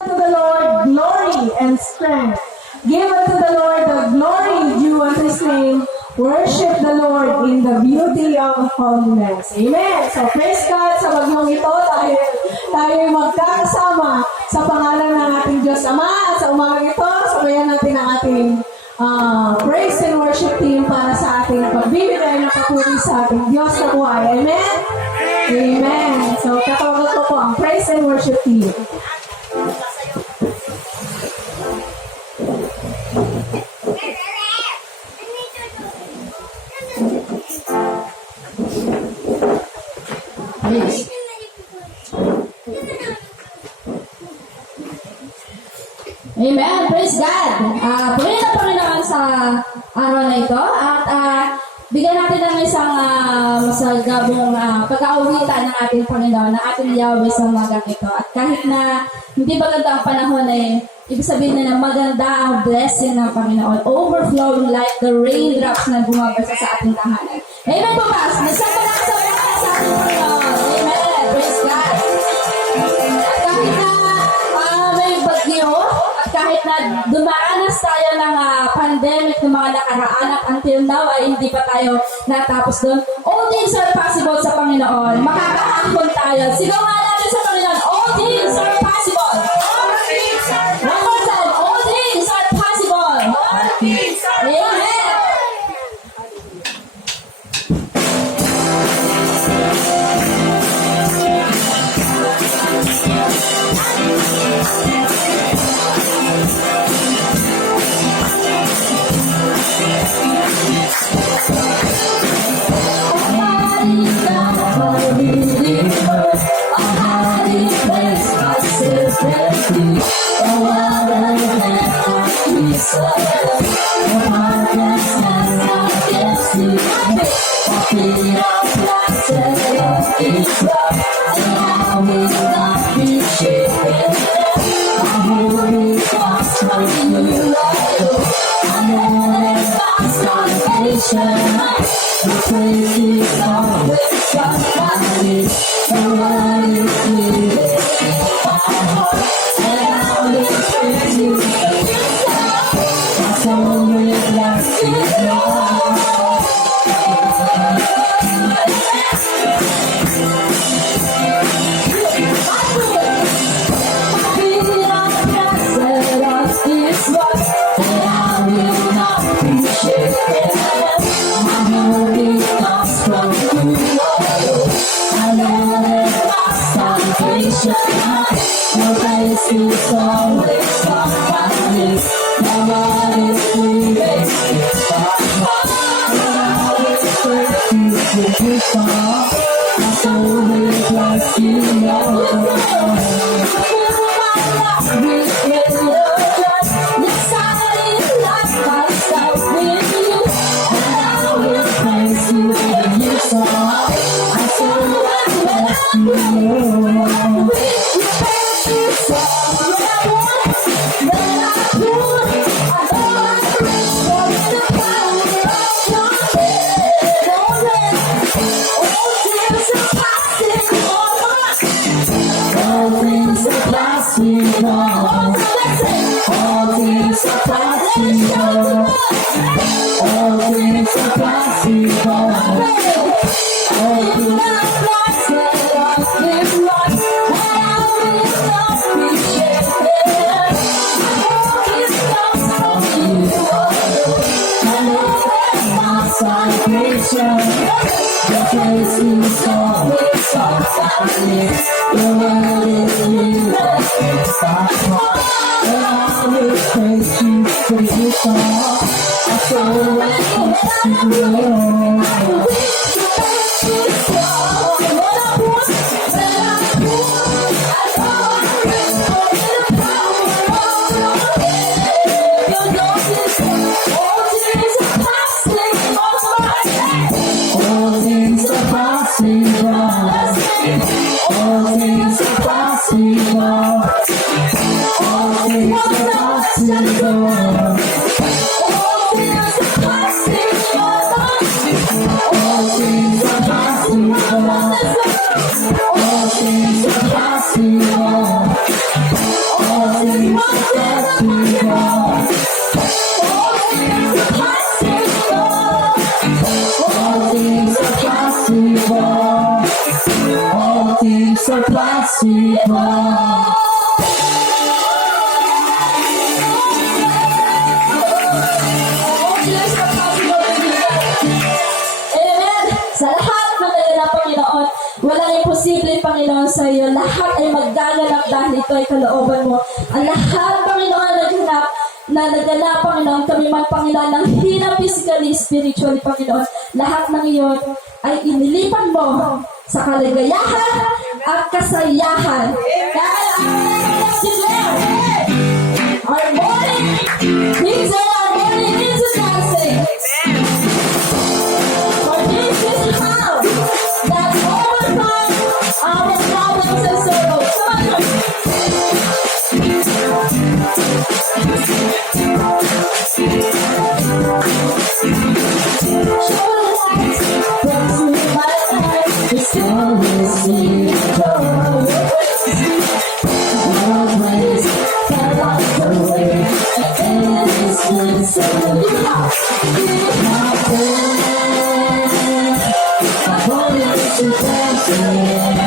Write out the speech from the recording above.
To the Lord glory and strength. Give unto the Lord the glory due unto His name. Worship the Lord in the beauty of holiness. Amen. So praise God sa bagyong ito dahil tayo magkakasama sa pangalan ng ating Diyos Ama at sa umagang ito, sabayan natin ang ating praise and worship team para sa ating pagbibigay ng papuri sa ating Diyos na buhay. Amen? Amen. So katawagan ko po ang praise and worship team. Amen. Praise God. Puri na Panginoon sa araw na ito at bigyan natin ng isang masagabong pag-aawitan ng ating Panginoon, ng ating Yahweh sa umagang ito. At kahit na hindi maganda ang panahon ibig sabihin na maganda ang blessing ng Panginoon, overflowing like the raindrops na bumabasa sa ating tahanan. Amen po ba? Nagsama na sa ating Panginoon. Amen. Praise God. At kahit na may bagyo, at kahit na dumaranas tayo ng pandemic ng mga nakaraan at until now ay hindi pa tayo natapos doon, all things are possible sa Panginoon. Makakaangkon tayo. Sigaw nga natin sa Panginoon, all things are possible. One more time, all things are possible. Amen. All things are possible. All All things are possible. Amen. Sa lahat ng naganap, Panginoon, walang imposible, Panginoon, sa iyo. Lahat ay maggaganap dahil ito ay kalooban mo. Ang lahat, Panginoon, naganap, Panginoon, kami man, Panginoon, ng hirap physically, spiritually, Panginoon. Lahat ng iyon ay inilipan mo sa kaligayahan at kasayahan. Dahil ang declare, our morning, things are our morning into dancing. For this is how that overcome our problems and sorrows. Come on. I'm